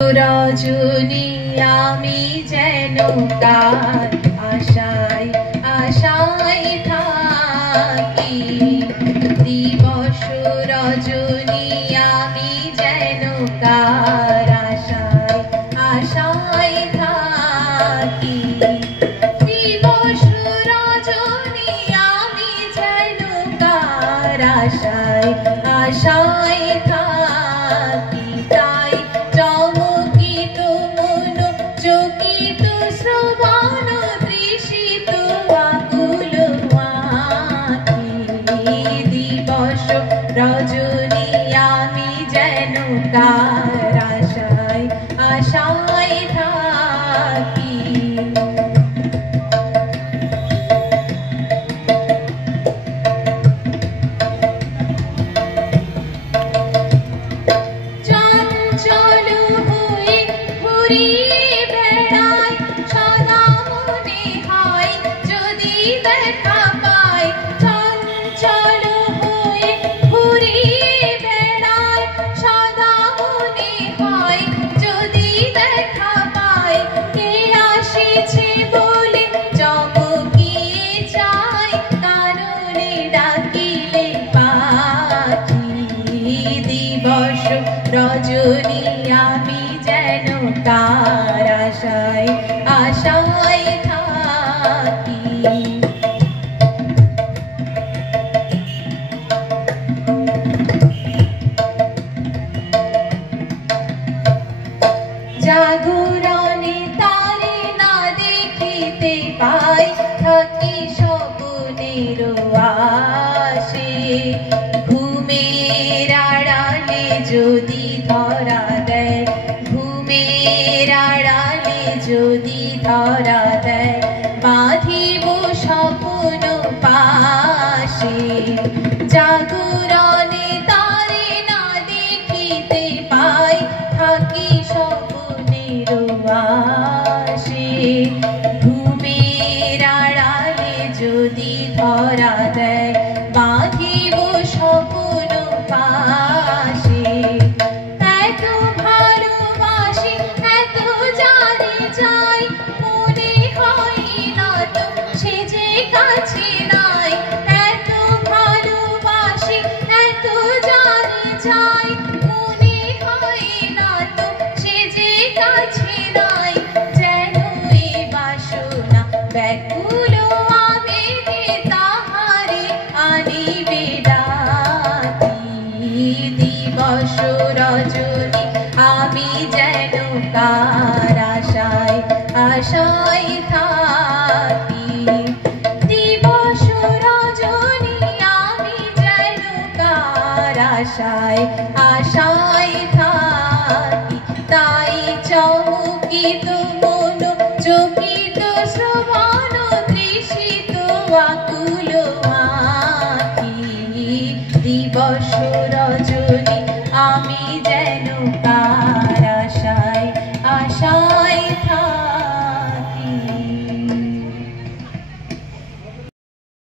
রজনী আমি যেন কার আশায় আশায় থাকি, দিবস রজনী আমি যেন কার আশায় আশায় থাকি, দিবস রজনী আমি যেন কার আশায় আশায় থাকি। তাই চমকিত মন চকিত শ্রবণ তৃষিত আকুল আঁখি, দিবস রজনী আমি যেন কার আশায় আশায় থাকি। ঘুরিয়ে বেড়াই সদা মনে হয় যদি দেখা পাই, চঞ্চল হয়ে ঘুরিয়ে বেড়াই সদা মনে হয় যদি দেখা পাই, কে আসিছে বলে চমকিয়ে যাই কারণে ডাকিলে পাখি, দিবস রজনী আমি যেন কার আশায় আশায় থাকি। জাগরণে তারে না দেখিতে পাই, থাকি স্বপ্নের আশে, ঘুমের আড়ালে যদি ধরা দেয়, ঘুমের আড়ালে যদি ধরা দেয়, বাঁধিব স্বপ্ন পাশে। জাগরণে তারে না দেখিতে পাই, থাকি স্বপ্নের আশে, ঘুমের আড়ালে যদি ধরা দেয়, বাঁধিব স্বপ্ন পাশে। এত ভালোবাসি এত জানি যাই, মনে হয় না তো সে যে কাছে নাই, এত ভালোবাসি এত জানি যাই, মনে হয় না তো সে যে কাছে নাই, যেন এই বাসনা ব্যাকুল আবেগে তাহারে আনিবে ডাকি, দিবস রজনী আমি যেন কার আশায় আশায় থাকি, দিবস রজনী আমি যেন কার আশায় আশায় থাকি। তাই চমকিত মন চকিত শ্রবণ তৃষিত আকুল আঁখি, দিবস রজনী আমি যেন